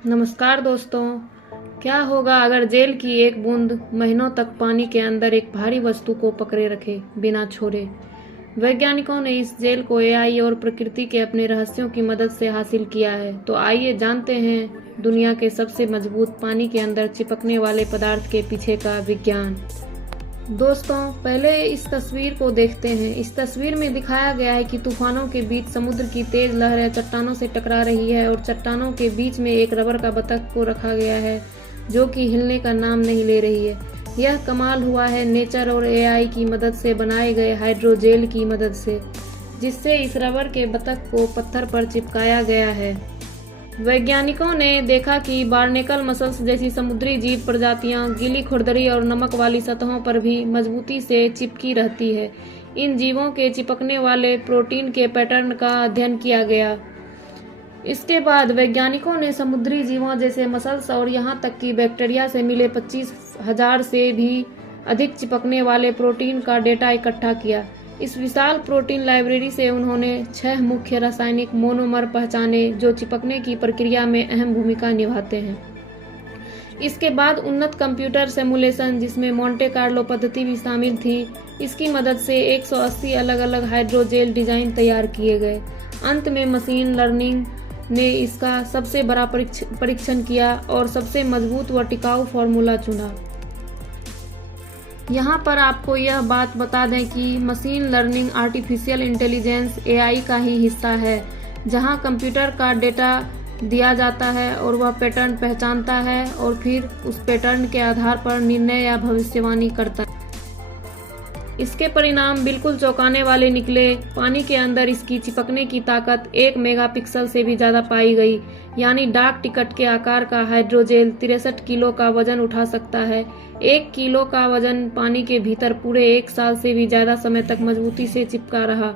नमस्कार दोस्तों। क्या होगा अगर जेल की एक बूंद महीनों तक पानी के अंदर एक भारी वस्तु को पकड़े रखे बिना छोड़े। वैज्ञानिकों ने इस जेल को एआई और प्रकृति के अपने रहस्यों की मदद से हासिल किया है। तो आइए जानते हैं दुनिया के सबसे मजबूत पानी के अंदर चिपकने वाले पदार्थ के पीछे का विज्ञान। दोस्तों, पहले इस तस्वीर को देखते हैं। इस तस्वीर में दिखाया गया है कि तूफानों के बीच समुद्र की तेज लहरें चट्टानों से टकरा रही है और चट्टानों के बीच में एक रबर का बतख को रखा गया है जो कि हिलने का नाम नहीं ले रही है। यह कमाल हुआ है नेचर और एआई की मदद से बनाए गए हाइड्रोजेल की मदद से, जिससे इस रबर के बतख को पत्थर पर चिपकाया गया है। वैज्ञानिकों ने देखा कि बार्नेकल मसल्स जैसी समुद्री जीव प्रजातियां गीली खुरदरी और नमक वाली सतहों पर भी मजबूती से चिपकी रहती है। इन जीवों के चिपकने वाले प्रोटीन के पैटर्न का अध्ययन किया गया। इसके बाद वैज्ञानिकों ने समुद्री जीवों जैसे मसल्स और यहां तक कि बैक्टीरिया से मिले 25,000 से भी अधिक चिपकने वाले प्रोटीन का डेटा इकट्ठा किया। इस विशाल प्रोटीन लाइब्रेरी से उन्होंने 6 मुख्य रासायनिक मोनोमर पहचाने जो चिपकने की प्रक्रिया में अहम भूमिका निभाते हैं। इसके बाद उन्नत कंप्यूटर सिमुलेशन, जिसमें मोंटे कार्लो पद्धति भी शामिल थी, इसकी मदद से 180 अलग अलग हाइड्रोजेल डिजाइन तैयार किए गए। अंत में मशीन लर्निंग ने इसका सबसे बड़ा परीक्षण किया और सबसे मजबूत व टिकाऊ फॉर्मूला चुना। यहाँ पर आपको यह बात बता दें कि machine learning artificial intelligence AI का ही हिस्सा है, जहाँ कंप्यूटर का डेटा दिया जाता है और वह पैटर्न पहचानता है और फिर उस पैटर्न के आधार पर निर्णय या भविष्यवाणी करता है। इसके परिणाम बिल्कुल चौंकाने वाले निकले। पानी के अंदर इसकी चिपकने की ताकत 1 मेगापिक्सल से भी ज्यादा पाई गई, यानी डाक टिकट के आकार का हाइड्रोजेल 63 किलो का वजन उठा सकता है। 1 किलो का वजन पानी के भीतर पूरे 1 साल से भी ज्यादा समय तक मजबूती से चिपका रहा।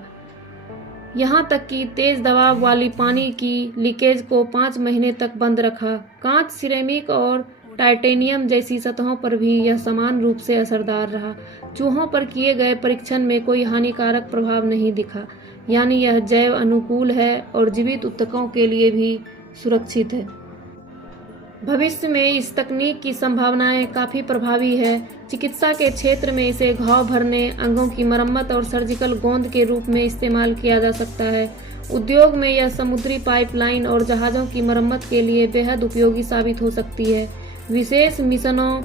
यहाँ तक कि तेज दबाव वाली पानी की लीकेज को 5 महीने तक बंद रखा। कांच, सिरेमिक और टाइटेनियम जैसी सतहों पर भी यह समान रूप से असरदार रहा। चूहों पर किए गए परीक्षण में कोई हानिकारक प्रभाव नहीं दिखा, यानी यह जैव अनुकूल है और जीवित ऊतकों के लिए भी सुरक्षित है। भविष्य में इस तकनीक की संभावनाएं काफी प्रभावी है। चिकित्सा के क्षेत्र में इसे घाव भरने, अंगों की मरम्मत और सर्जिकल गोंद के रूप में इस्तेमाल किया जा सकता है। उद्योग में यह समुद्री पाइपलाइन और जहाजों की मरम्मत के लिए बेहद उपयोगी साबित हो सकती है। विशेष मिशनों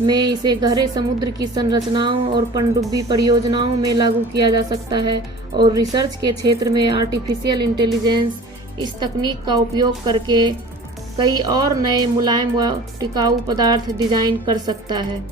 में इसे गहरे समुद्र की संरचनाओं और पनडुब्बी परियोजनाओं में लागू किया जा सकता है और रिसर्च के क्षेत्र में आर्टिफिशियल इंटेलिजेंस इस तकनीक का उपयोग करके कई और नए मुलायम व टिकाऊ पदार्थ डिजाइन कर सकता है।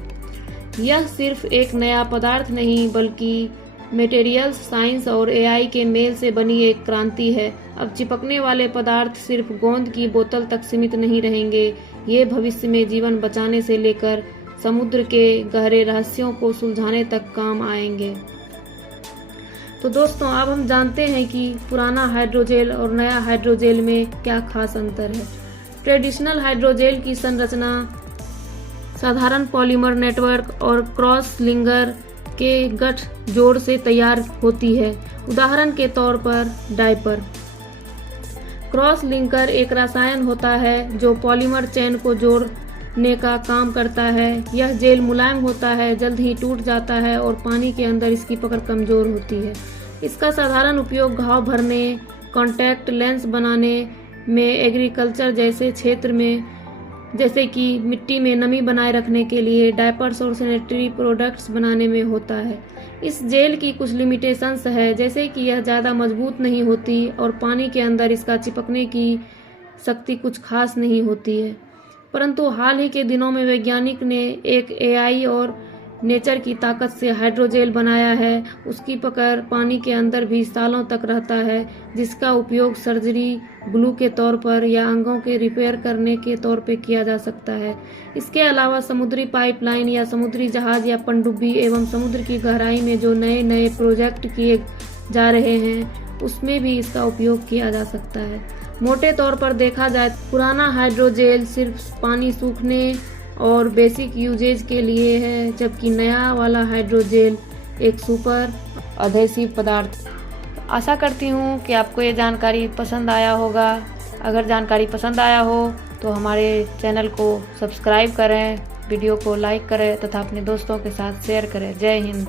यह सिर्फ एक नया पदार्थ नहीं, बल्कि मटेरियल्स साइंस और एआई के मेल से बनी एक क्रांति है। अब चिपकने वाले पदार्थ सिर्फ गोंद की बोतल तक सीमित नहीं रहेंगे, ये भविष्य में जीवन बचाने से लेकर समुद्र के गहरे रहस्यों को सुलझाने तक काम आएंगे। तो दोस्तों, अब हम जानते हैं कि पुराना हाइड्रोजेल और नया हाइड्रोजेल में क्या खास अंतर है। ट्रेडिशनल हाइड्रोजेल की संरचना साधारण पॉलीमर नेटवर्क और क्रॉस लिंकर के गठजोड़ से तैयार होती है। उदाहरण के तौर पर डायपर। क्रॉस लिंकर एक रसायन होता है जो पॉलीमर चेन को जोड़ने का काम करता है। यह जेल मुलायम होता है, जल्द ही टूट जाता है और पानी के अंदर इसकी पकड़ कमजोर होती है। इसका साधारण उपयोग घाव भरने, कॉन्टैक्ट लेंस बनाने में, एग्रीकल्चर जैसे क्षेत्र में, जैसे कि मिट्टी में नमी बनाए रखने के लिए, डायपर्स और सैनिटरी प्रोडक्ट्स बनाने में होता है। इस जेल की कुछ लिमिटेशंस है, जैसे कि यह ज़्यादा मजबूत नहीं होती और पानी के अंदर इसका चिपकने की शक्ति कुछ खास नहीं होती है। परंतु हाल ही के दिनों में वैज्ञानिक ने एक एआई और नेचर की ताकत से हाइड्रोजेल बनाया है। उसकी पकड़ पानी के अंदर भी सालों तक रहता है, जिसका उपयोग सर्जरी, ग्लू के तौर पर या अंगों के रिपेयर करने के तौर पर किया जा सकता है। इसके अलावा समुद्री पाइपलाइन या समुद्री जहाज या पनडुब्बी एवं समुद्र की गहराई में जो नए नए प्रोजेक्ट किए जा रहे हैं, उसमें भी इसका उपयोग किया जा सकता है। मोटे तौर पर देखा जाए, पुराना हाइड्रोजेल सिर्फ पानी सूखने और बेसिक यूजेज के लिए है, जबकि नया वाला हाइड्रोजेल एक सुपर अधेसिव पदार्थ। आशा करती हूँ कि आपको ये जानकारी पसंद आया होगा। अगर जानकारी पसंद आया हो तो हमारे चैनल को सब्सक्राइब करें, वीडियो को लाइक करें तथा अपने दोस्तों के साथ शेयर करें। जय हिंद।